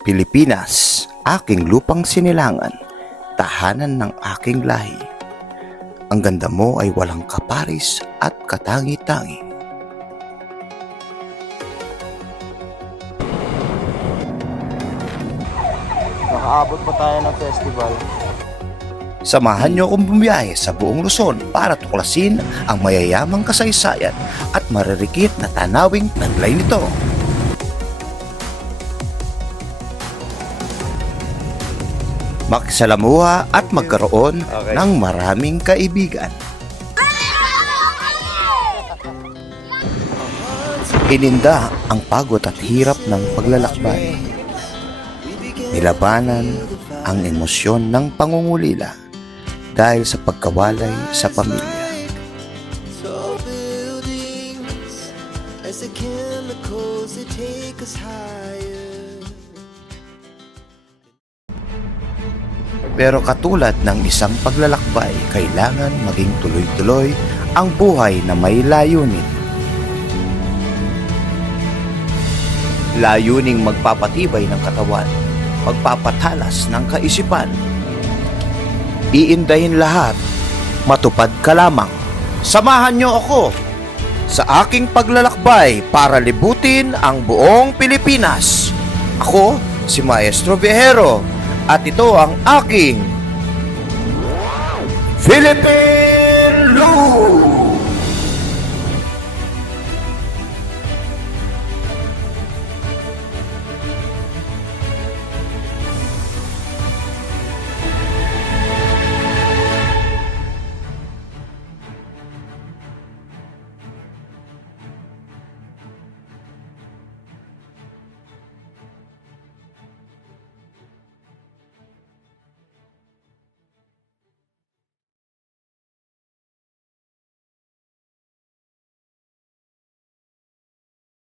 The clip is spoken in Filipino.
Pilipinas, aking lupang sinilangan, tahanan ng aking lahi. Ang ganda mo ay walang kaparis at katangi-tangi. Nakaabot pa tayo ng festival. Samahan niyo akong bumiyahe sa buong Luzon para tuklasin ang mayayamang kasaysayan at maririkit na tanawing taglay nito. Makisalamuha at magkaroon ng maraming kaibigan. Ininda ang pagod at hirap ng paglalakbay. Nilabanan ang emosyon ng pangungulila dahil sa pagkawalay sa pamilya. Pero katulad ng isang paglalakbay, kailangan maging tuloy-tuloy ang buhay na may layunin. Layuning magpapatibay ng katawan, magpapatalas ng kaisipan. Iindahin lahat, matupad ka lamang. Samahan niyo ako sa aking paglalakbay para libutin ang buong Pilipinas. Ako si Maestro Viajero at ito ang aking Philippines!